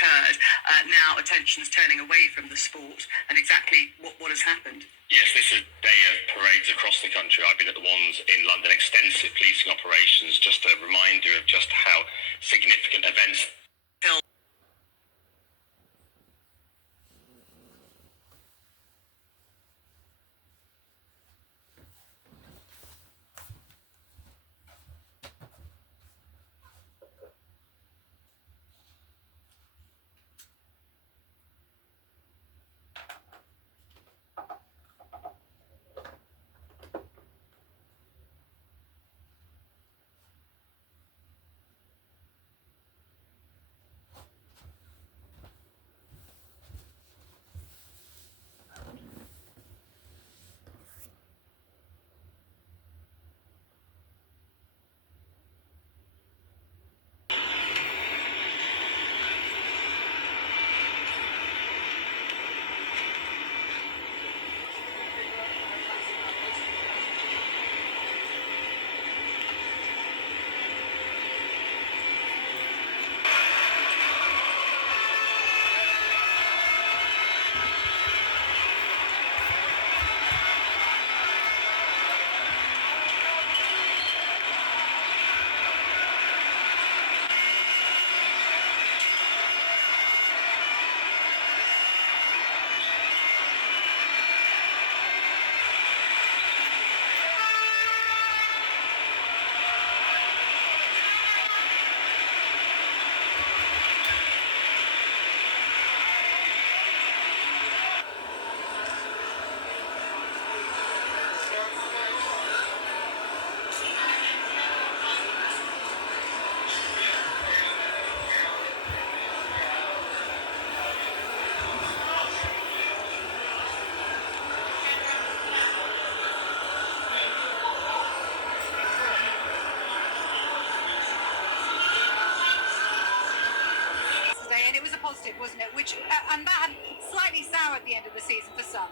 occurred. Now attention's turning away from the sport and exactly what has happened. Yes, this is a day of parades across the country. I've been at the ones in London, extensive policing operations, just a reminder of just how significant events. And it was a positive, wasn't it? And that had slightly sour at the end of the season for some.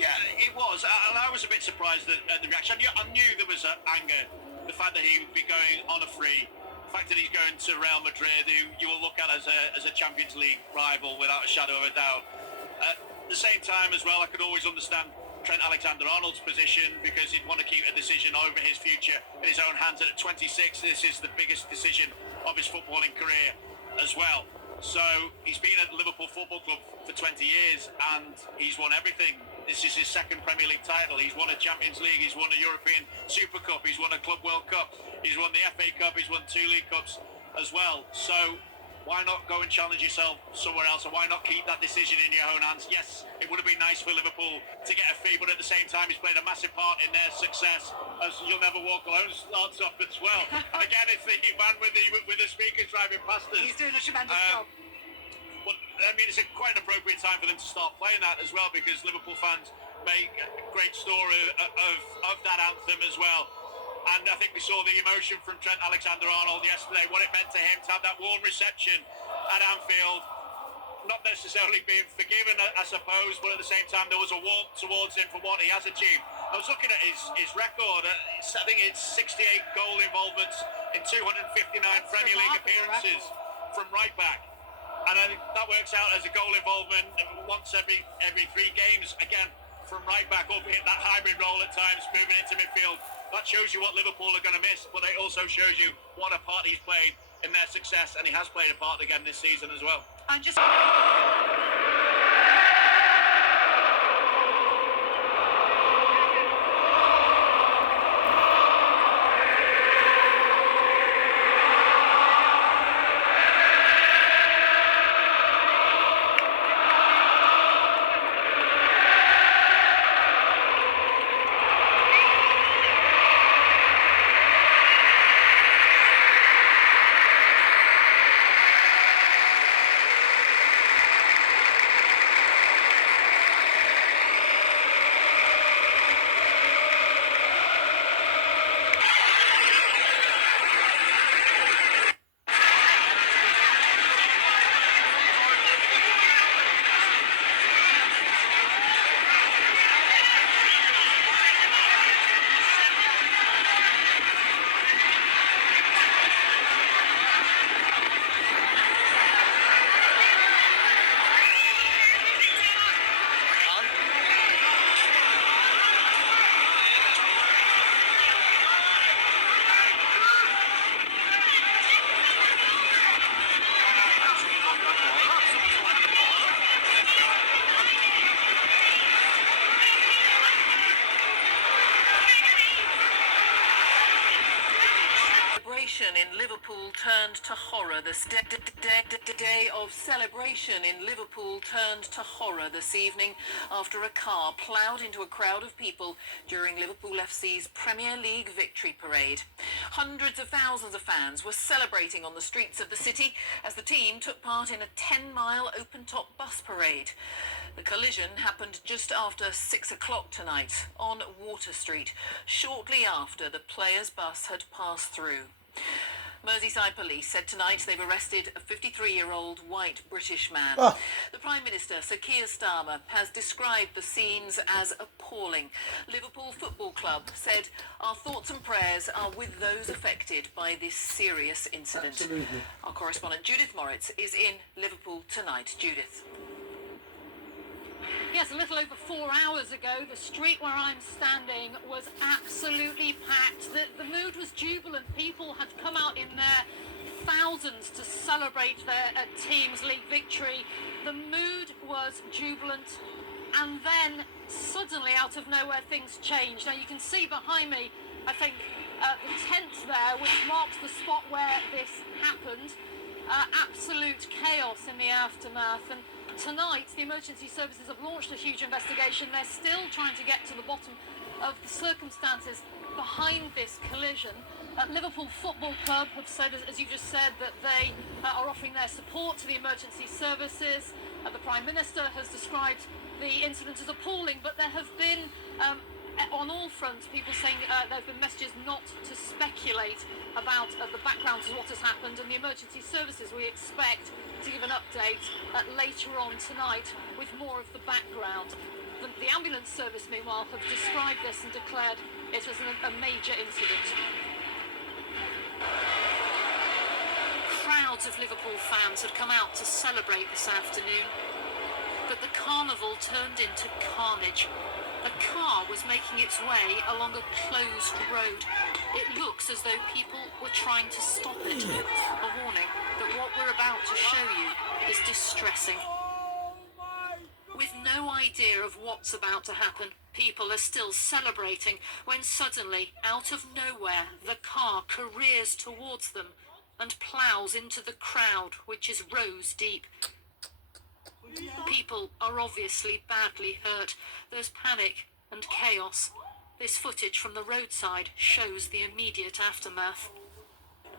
Yeah, it was, and I was a bit surprised at the reaction. I knew there was anger. The fact that he would be going on a free, the fact that he's going to Real Madrid, who you will look at as a Champions League rival without a shadow of a doubt. At the same time as well, I could always understand Trent Alexander-Arnold's position because he'd want to keep a decision over his future in his own hands. And at 26, this is the biggest decision of his footballing career as well. So he's been at Liverpool Football Club for 20 years and he's won everything. This is his second Premier League title. He's won a Champions League, he's won a European Super Cup, he's won a Club World Cup, he's won the FA Cup, he's won 2 League Cups as well. So why not go and challenge yourself somewhere else, and why not keep that decision in your own hands? Yes, it would have been nice for Liverpool to get a fee, but at the same time he's played a massive part in their success, as You'll Never Walk Alone starts off as well. And again, it's the man with the speakers driving past us. He's doing a tremendous job. But I mean, it's a quite an appropriate time for them to start playing that as well, because Liverpool fans make a great story of that anthem as well. And I think we saw the emotion from Trent Alexander-Arnold yesterday, what it meant to him to have that warm reception at Anfield. Not necessarily being forgiven, I suppose, but at the same time there was a warmth towards him for what he has achieved. I was looking at his record. I think it's 68 goal involvements in 259 Premier League appearances from right back. And I think that works out as a goal involvement once every 3 games, again, from right back, albeit that hybrid role at times, moving into midfield. That shows you what Liverpool are going to miss, but it also shows you what a part he's played in their success, and he has played a part again this season as well. And just... Liverpool turned to horror. The day of celebration in Liverpool turned to horror this evening after a car ploughed into a crowd of people during Liverpool FC's Premier League victory parade. Hundreds of thousands of fans were celebrating on the streets of the city as the team took part in a 10-mile open-top bus parade. The collision happened just after 6 o'clock tonight on Water Street, shortly after the players' bus had passed through. Merseyside police said tonight they've arrested a 53-year-old white British man. The Prime Minister, Sir Keir Starmer, has described the scenes as appalling. Liverpool Football Club said, "Our thoughts and prayers are with those affected by this serious incident." Absolutely. Our correspondent Judith Moritz is in Liverpool tonight. Judith. Yes, a little over 4 hours ago, the street where I'm standing was absolutely packed. The mood was jubilant. People had come out in their thousands to celebrate their team's league victory. The mood was jubilant, and then suddenly, out of nowhere, things changed. Now you can see behind me, I think, the tent there, which marks the spot where this happened. Absolute chaos in the aftermath. And tonight, the emergency services have launched a huge investigation. They're still trying to get to the bottom of the circumstances behind this collision. Liverpool Football Club have said, as you just said, that they are offering their support to the emergency services. The Prime Minister has described the incident as appalling, but there have been, on all fronts, people saying there have been messages not to speculate about the background to what has happened, and the emergency services we expect to give an update later on tonight with more of the background. The ambulance service, meanwhile, have described this and declared it as a major incident. Crowds of Liverpool fans had come out to celebrate this afternoon, but the carnival turned into carnage. A car was making its way along a closed road. It looks as though people were trying to stop it. A warning that what we're about to show you is distressing. With no idea of what's about to happen, people are still celebrating when suddenly, out of nowhere, the car careers towards them and ploughs into the crowd, which is rows deep. People are obviously badly hurt. There's panic and chaos. This footage from the roadside shows the immediate aftermath.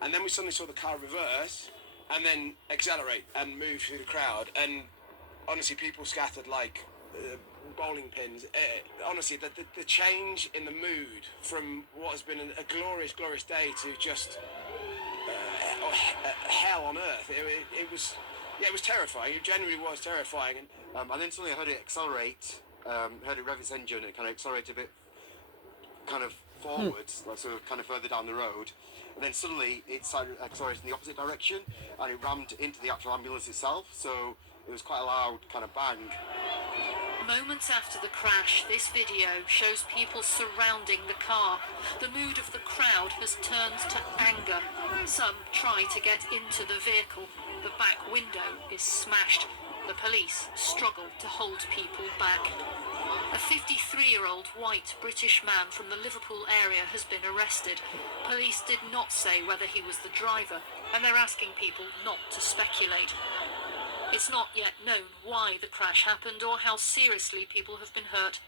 And then we suddenly saw the car reverse and then accelerate and move through the crowd. And honestly, people scattered like bowling pins. Honestly, the change in the mood from what has been a glorious, glorious day to just hell on earth. It was... Yeah, it was terrifying. It genuinely was terrifying. And then suddenly I heard it accelerate, heard it rev its engine, and it kind of accelerated a bit kind of forwards, like sort of kind of further down the road. And then suddenly it started accelerating in the opposite direction, and it rammed into the actual ambulance itself, so it was quite a loud kind of bang. Moments after the crash, this video shows people surrounding the car. The mood of the crowd has turned to anger. Some try to get into the vehicle. The back window is smashed. The police struggle to hold people back. A 53-year-old white British man from the Liverpool area has been arrested. Police did not say whether he was the driver, and they're asking people not to speculate. It's not yet known why the crash happened or how seriously people have been hurt.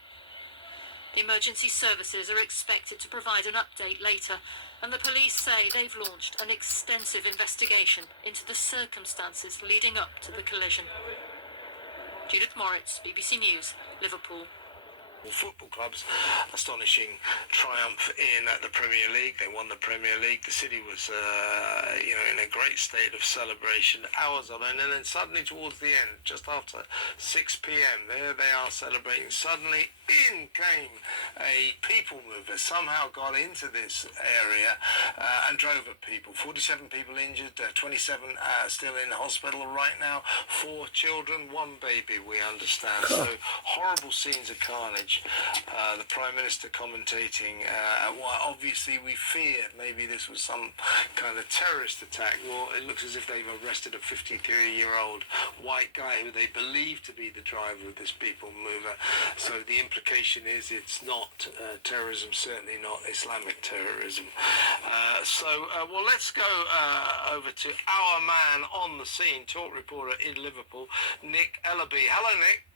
The emergency services are expected to provide an update later, and the police say they've launched an extensive investigation into the circumstances leading up to the collision. Judith Moritz, BBC News, Liverpool. Football club's astonishing triumph in the Premier League. They won the Premier League. The city was, in a great state of celebration, hours on end, and then suddenly towards the end, just after 6 p.m, there they are celebrating. Suddenly, in came a people mover. Somehow got into this area and drove at people. 47 people injured, 27 still in hospital right now. 4 children, 1 baby, we understand. So horrible scenes of carnage. match. The Prime Minister commentating, well, obviously we feared maybe this was some kind of terrorist attack. Well, it looks as if they've arrested a 53-year-old white guy who they believe to be the driver of this People Mover. So the implication is it's not terrorism, certainly not Islamic terrorism. Well, let's go over to our man on the scene, talk reporter in Liverpool, Nick Ellaby. Hello, Nick.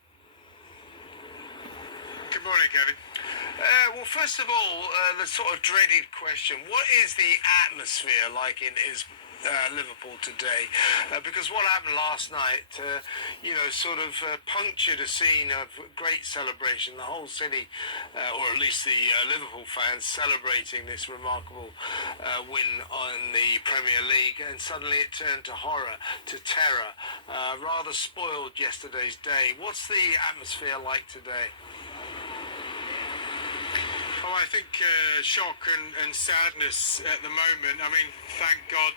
Good morning, Kevin. Well, first of all, the sort of dreaded question, what is the atmosphere like in Liverpool today? Because what happened last night, sort of punctured a scene of great celebration. The whole city, or at least the Liverpool fans, celebrating this remarkable win on the Premier League, and suddenly it turned to horror, to terror. Rather spoiled yesterday's day. What's the atmosphere like today? Oh, I think shock and sadness at the moment. I mean, thank God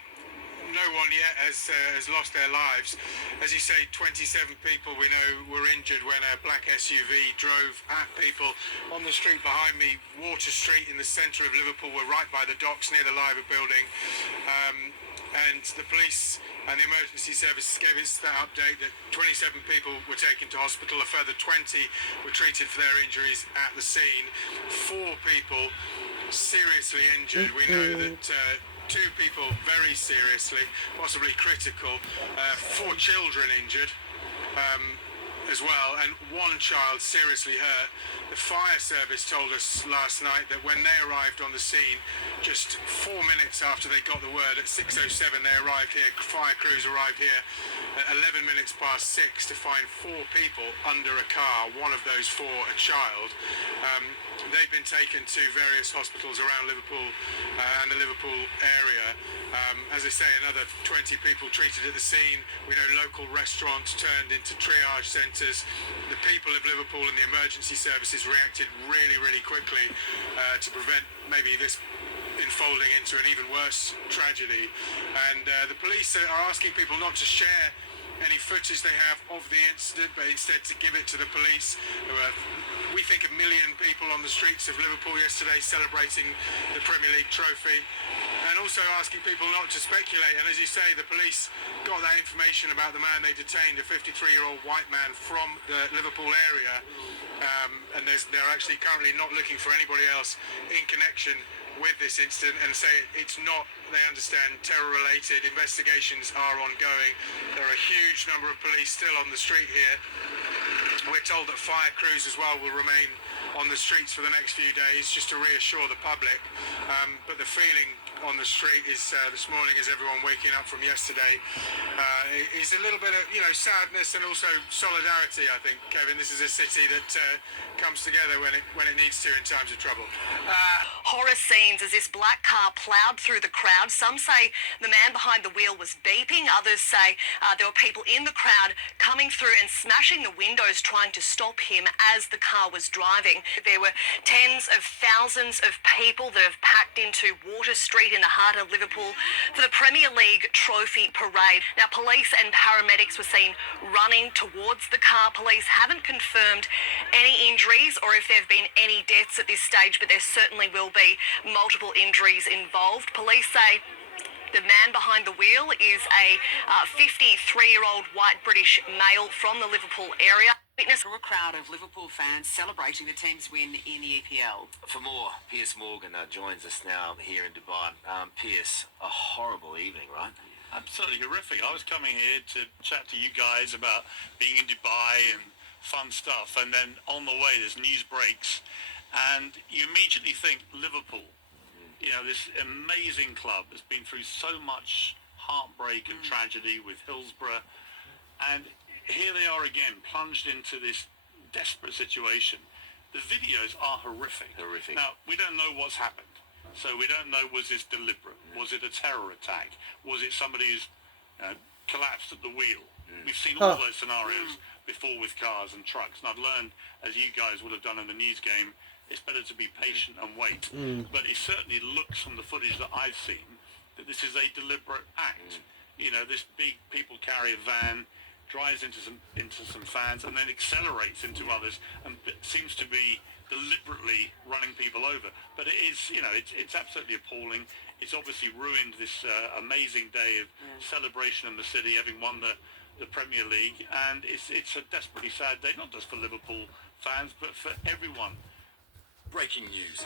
no one yet has lost their lives. As you say, 27 people we know were injured when a black SUV drove at people on the street behind me. Water Street in the centre of Liverpool. We're right by the docks near the Liver building. And the police and the emergency service gave us that update that 27 people were taken to hospital. A further 20 were treated for their injuries at the scene. 4 people seriously injured. We know that 2 people very seriously, possibly critical. 4 children injured as well, and 1 child seriously hurt. The fire service told us last night that when they arrived on the scene, just 4 minutes after they got the word, at 6:07 they arrived here, fire crews arrived here at 11 minutes past 6 to find 4 people under a car, one of those 4 a child. They've been taken to various hospitals around Liverpool and the Liverpool area. As I say, another 20 people treated at the scene. We know local restaurants turned into triage centres. The people of Liverpool and the emergency services reacted really, really quickly to prevent maybe this unfolding into an even worse tragedy. And the police are asking people not to share any footage they have of the incident, but instead to give it to the police. There were, we think, 1 million people on the streets of Liverpool yesterday celebrating the Premier League trophy, and also asking people not to speculate. And as you say, the police got that information about the man they detained, a 53-year-old white man from the Liverpool area, and they're actually currently not looking for anybody else in connection with this incident, and say it's not, they understand, terror related. Investigations are ongoing. There are a huge number of police still on the street here. We're told that fire crews as well will remain on the streets for the next few days just to reassure the public, but the feeling on the street is this morning, as everyone waking up from yesterday, is a little bit of sadness and also solidarity. I think, Kevin, this is a city that comes together when it needs to in times of trouble. Horror scenes as this black car ploughed through the crowd. Some say the man behind the wheel was beeping. Others say there were people in the crowd coming through and smashing the windows trying to stop him as the car was driving. There were tens of thousands of people that have packed into Water Street in the heart of Liverpool for the Premier League trophy parade. Now, police and paramedics were seen running towards the car. Police haven't confirmed any injuries or if there have been any deaths at this stage, but there certainly will be multiple injuries involved. Police say the man behind the wheel is a 53-year-old white British male from the Liverpool area. For a crowd of Liverpool fans celebrating the team's win in the EPL. For more, Piers Morgan joins us now here in Dubai. Piers, a horrible evening, right? Absolutely horrific. I was coming here to chat to you guys about being in Dubai and fun stuff, and then on the way this news breaks, and you immediately think Liverpool, this amazing club that's been through so much heartbreak and tragedy with Hillsborough, and here they are again, plunged into this desperate situation. The videos are horrific. Now, we don't know what's happened. So we don't know, was this deliberate? Was it a terror attack? Was it somebody who's collapsed at the wheel? We've seen all those scenarios before with cars and trucks. And I've learned, as you guys would have done in the news game, it's better to be patient and wait. But it certainly looks from the footage that I've seen that this is a deliberate act. This big people carrier van drives into some fans and then accelerates into others and seems to be deliberately running people over. But it is, it's absolutely appalling. It's obviously ruined this amazing day of celebration in the city, having won the Premier League, and it's a desperately sad day, not just for Liverpool fans, but for everyone. Breaking news.